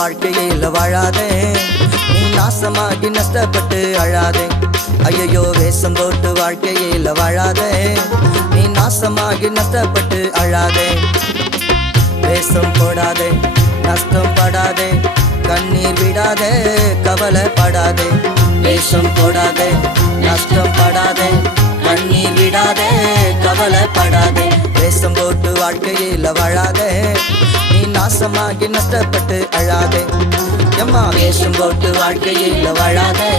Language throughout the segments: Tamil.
வாழ்க்கையில் வாழாதே, நீ நாசமாகி நஷ்டப்பட்டு அழாதே. ஐயோ வேஷம் போட்டு வாழ்க்கையில் வாழாதே, நீ நாசமாகி நஷ்டப்பட்டு அழாதே. வேஷம் போடாதே, நஷ்டம் படாதே, கண்ணீர் விடாதே, கவலைப்படாதே. வேஷம் போடாதே, நஷ்டம் படாதே, கண்ணீர் விடாதே, கவலைப்படாதே. வேஷம் போட்டு வாழ்க்கையில் வாழாதே, நீ நாசமாகி நஷ்டப்பட்டு அழாதே. எம்மா வேஷம் போட்டு வாழ்க்கையில் வாழாதே,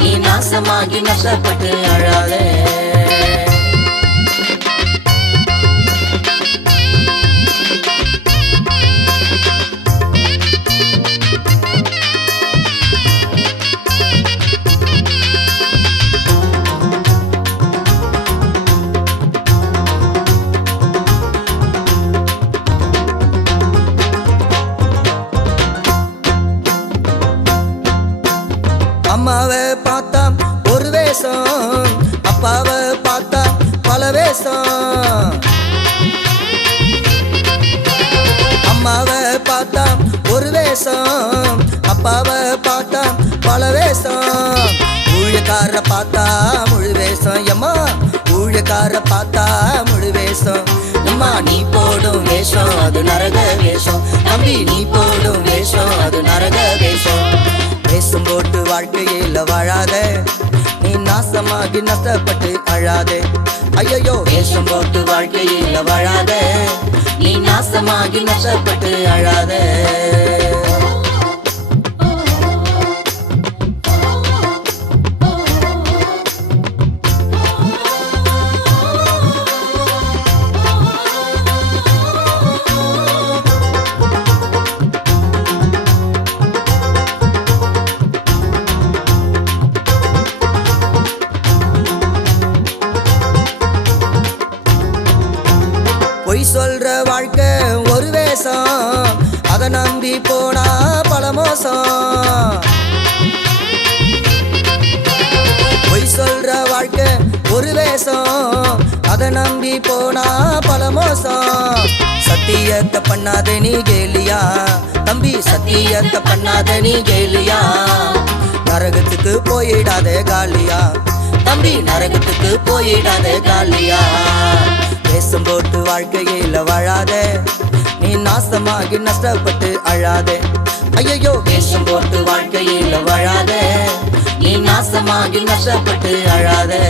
நீ நாசமாகி நஷ்டப்பட்டு அழாதே. அம்மாவை பார்த்தா ஒரு வேஷம், அப்பாவை பார்த்தா பல வேஷம். அம்மாவை பார்த்தா ஒரு வேஷம், அப்பாவை பார்த்தா பல வேஷம். ஊழியக்கார பார்த்தா முழு வேஷம், எம்மா ஊழியக்கார பார்த்தா முழு வேஷம். அம்மா நீ போடும் வேஷம் அது நரக வேஷம், தம்பி நீ போடும் வேஷம் அது நரக வேஷம். வேஷம் போட்டு வாழ்க்கையில் வாழாதே, நீ நாசமாகி நஷ்டப்பட்டு அழாதே. ஐயோ வேஷம் போட்டு வாழ்க்கையில் வாழாதே, நீ நாசமாகி நஷ்டப்பட்டு அழாதே. பொய் சொல்ற வாழ்க்கை ஒரு வேஷம், அதை நம்பி போனா பல மோசம். பொய் சொல்ற வாழ்க்கை ஒரு வேஷம், அதை நம்பி போனா பல மோசம். சத்தியத்தை பண்ணாத நீ கேலியா தம்பி, சத்தியத்தை பண்ணாத நீ கேலியா. நரகத்துக்கு போயிடாதே காலியா தம்பி, நரகத்துக்கு போயிடாதே காலியா. வேஷம் போட்டு வாழ்க்கையில் வாழாதே, நீ நாசமாகி நஷ்டப்பட்டு அழாதே. ஐயோ வேஷம் போட்டு வாழ்க்கையில் வாழாதே, நீ நாசமாகி நஷ்டப்பட்டு அழாதே.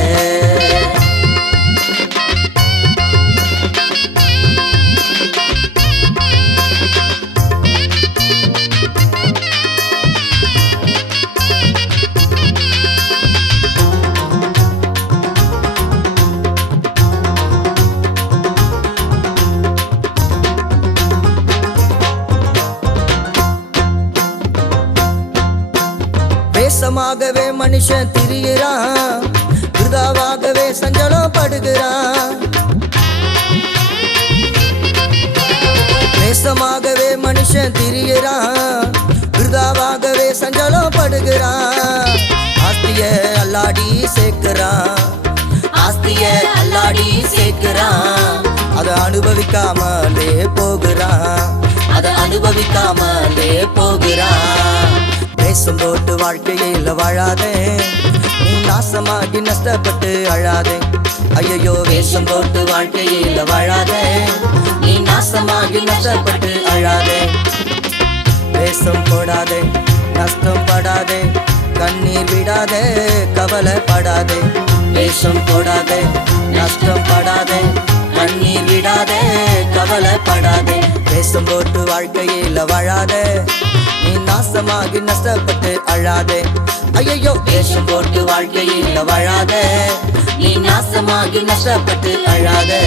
வேஷமாகவே மனுஷன் திரிகிறான், விருதாவாகவே சஞ்சலம் படுகிறான். வேஷமாகவே மனுஷன் திரிகிறான், விருதாவாகவே சஞ்சலம் படுகிறான். ஆஸ்திய அல்லாடி சேர்க்கிறான், ஆஸ்திய அல்லாடி சேர்க்கிறான். அதை அனுபவிக்காமலே போகிறான், அதை அனுபவிக்காமலே போகிறான். வேஷம் போட்டு வாழ்க்கையில் வாழாதே, நீ நாசமாகி நஷ்டப்பட்டு அழாதே. ஐயோ வேஷம் போட்டு வாழ்க்கையில் வாழாதே, நீ நாசமாகி நஷ்டப்பட்டு அழாதே. வேஷம் போடாதே, நஷ்டம் படாதே, கண்ணீர் விடாதே, கவலைப்படாதே. வேஷம் போடாதே, நஷ்டம் படாதே, கண்ணீர் விடாதே, கவலைப்படாதே. வேஷம் போட்டு வாழ்க்கையில் வாழாதே, நீ நாசமாகி நஷ்டப்பட்டு அழாதே. ஐயோ வேஷம் போட்டு வாழ்க்கையில் வாழாதே, நீ நாசமாகி நஷ்டப்பட்டு அழாதே.